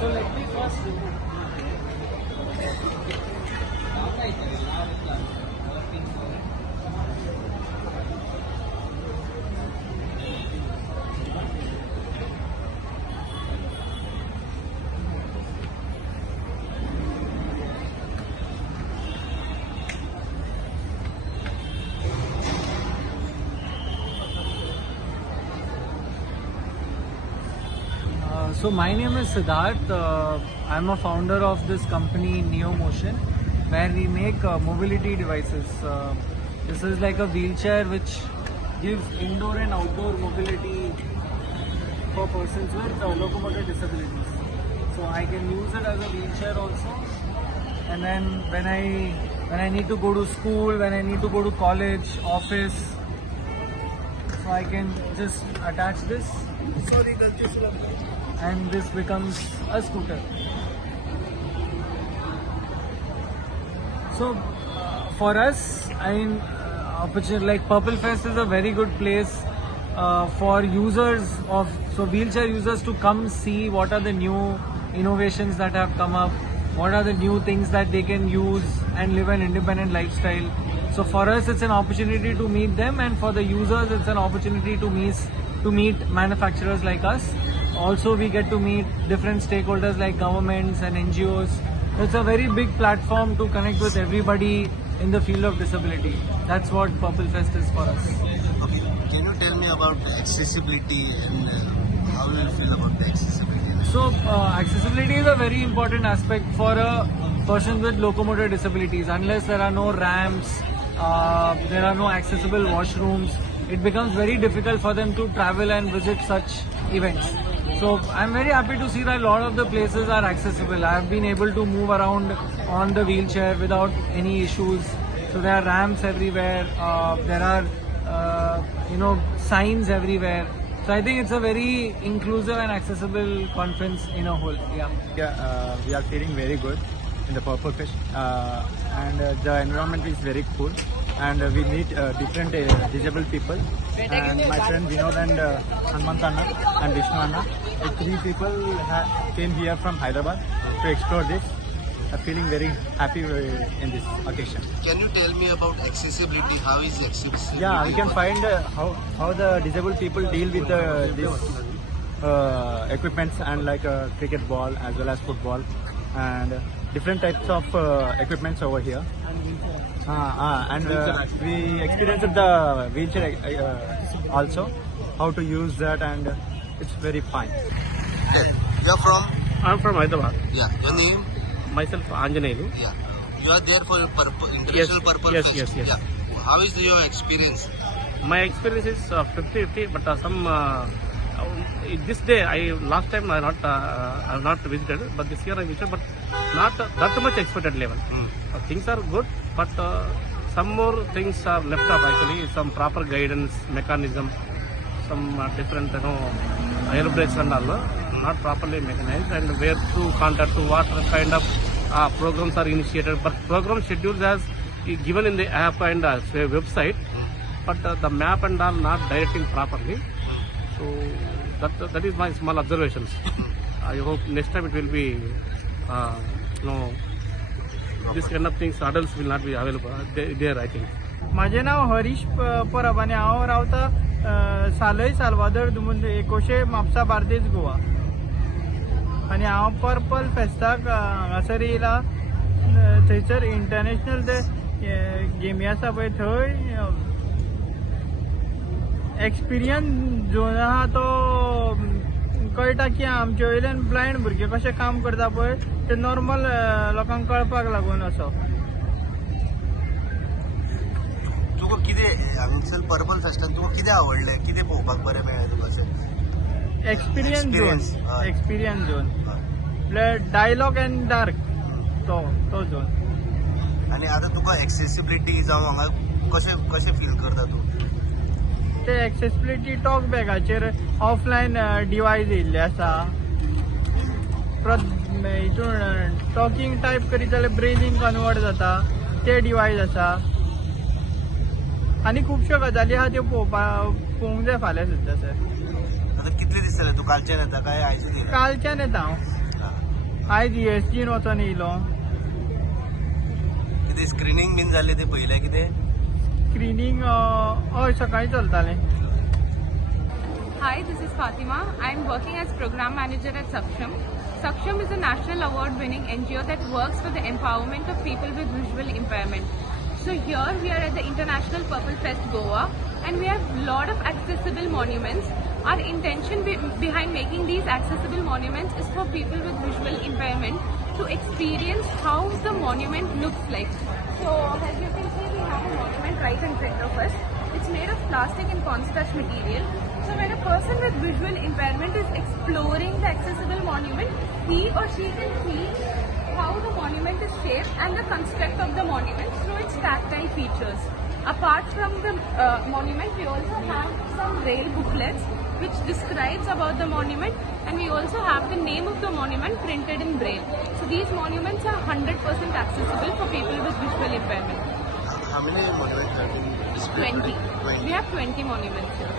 So let me first remove. So my name is Siddharth. I'm a founder of this company Neo Motion, where we make mobility devices. This is like a wheelchair which gives indoor and outdoor mobility for persons with locomotor disabilities. So I can use it as a wheelchair also. And then when I need to go to school, when I need to go to college, office, so I can just attach this. And this becomes a scooter. So for us, I mean, opportunity like Purple Fest is a very good place for users of wheelchair users to come see what are the new innovations that have come up, what are the new things that they can use and live an independent lifestyle. So for us, it's an opportunity to meet them, and for the users, it's an opportunity to meet manufacturers like us. Also, we get to meet different stakeholders like governments and NGOs. It's a very big platform to connect with everybody in the field of disability. That's what Purple Fest is for us. Okay. Can you tell me about the accessibility and how you feel about the accessibility? So, accessibility is a very important aspect for a person with locomotor disabilities. Unless there are no ramps, there are no accessible washrooms, it becomes very difficult for them to travel and visit such events. So I'm very happy to see that a lot of the places are accessible. I have been able to move around on the wheelchair without any issues. So there are ramps everywhere. There are signs everywhere. So I think it's a very inclusive and accessible conference in a whole. Yeah, we are feeling very good in the Purple Fest, and the environment is very cool. And we meet different disabled people. And my friend Vinod and Hanmant Anna and Vishnu Anna, the three people came here from Hyderabad to explore this. I'm feeling very happy in this occasion. Can you tell me about accessibility? How is accessibility? Yeah, we can find how the disabled people deal with this equipments, and like a cricket ball as well as football, and different types of equipments over here. And we experienced the wheelchair also, how to use that, and it's very fine. You're from? I'm from Hyderabad. Yeah. Your name? Myself, Anjaneyulu. Yeah. You are there for International Purple Fest. Yes. Yeah. How is your experience? My experience is 50-50, but this day last time I have not visited, but this year I visited, but not that much expected level. Things are good, but some more things are left off actually. Some proper guidance mechanism, some different air brakes and all not properly mechanized, and where to contact, to what kind of programs are initiated. But program schedules as given in the app and website, but the map and all not directing properly. So that is my small observations. I hope next time it will be this kind of things adults will not be available there, I think. माझे नाव हरीश परब आणि हांव रावता सालय सालवादर दुमून एकोशे म्हापसा बार्देस गोवा. आणि हांव purple फेस्ताक हांगासर येयला. थंयसर इंटरनॅशनल ते गेमी आसा पळय थंय एक्सपिरियन्स जोन आहा तो कळटा की आमचे वयल्यान ब्लायंड भुरगे कशें काम करता पळय ते नॉर्मल लोकांक कळपाक लागून असो. तुका कितें पर्पल फेस्टान तुका कितें आवडलें, कितें पळोवपाक बरें मेळ्ळें तुका? एक्सपिरियन्स झोन म्हळ्यार डायलॉग एंड डार्क तो झोन. आनी आतां तुका एक्सेसिबिलिटी जावं हांगा कशें फील करता तूं? ते एक्सेसिबिलिटी टॉक बॅगाचेर ऑफलायन डिवायस येयल्ले आसा. हितून टॉकिंग टायप करीत जाल्यार ब्रेनीन कन्वर्ट जाता ते डिवायस आसा. आनी खुबश्यो गजाली आहा त्यो पळोवंक जाय फाल्यां सुद्दां सर. कितले दीस जाले तूं कालच्यान येता काय आयज? कालच्यान येता हांव. आयज ESGन वचोन येयलो. कितें स्क्रिनींग बीन जाल्लें तें पयलें कितें? स्क्रिनींग हय सकाळी चलतालें. Hi, this is Fatima. I am working as Program Manager at Saksham. Saksham is a national award-winning NGO that works for the empowerment of people with visual impairment. So here we are at the International Purple Fest Goa, and we have a lot of accessible monuments. Our intention behind making these accessible monuments is for people with visual impairment to experience how the monument looks like. So as you can see, we have a monument right in front of us. It's made of plastic and cornstarch material. So when a person with visual impairment is exploring the accessible monument, he or she can see how the monument is shaped and the construct of the monument through its tactile features. Apart from the monument, we also have some braille booklets which describes about the monument, and we also have the name of the monument printed in braille. So these monuments are 100% accessible for people with visual impairment. How many monuments have been displayed? 20. 20. We have 20 monuments here.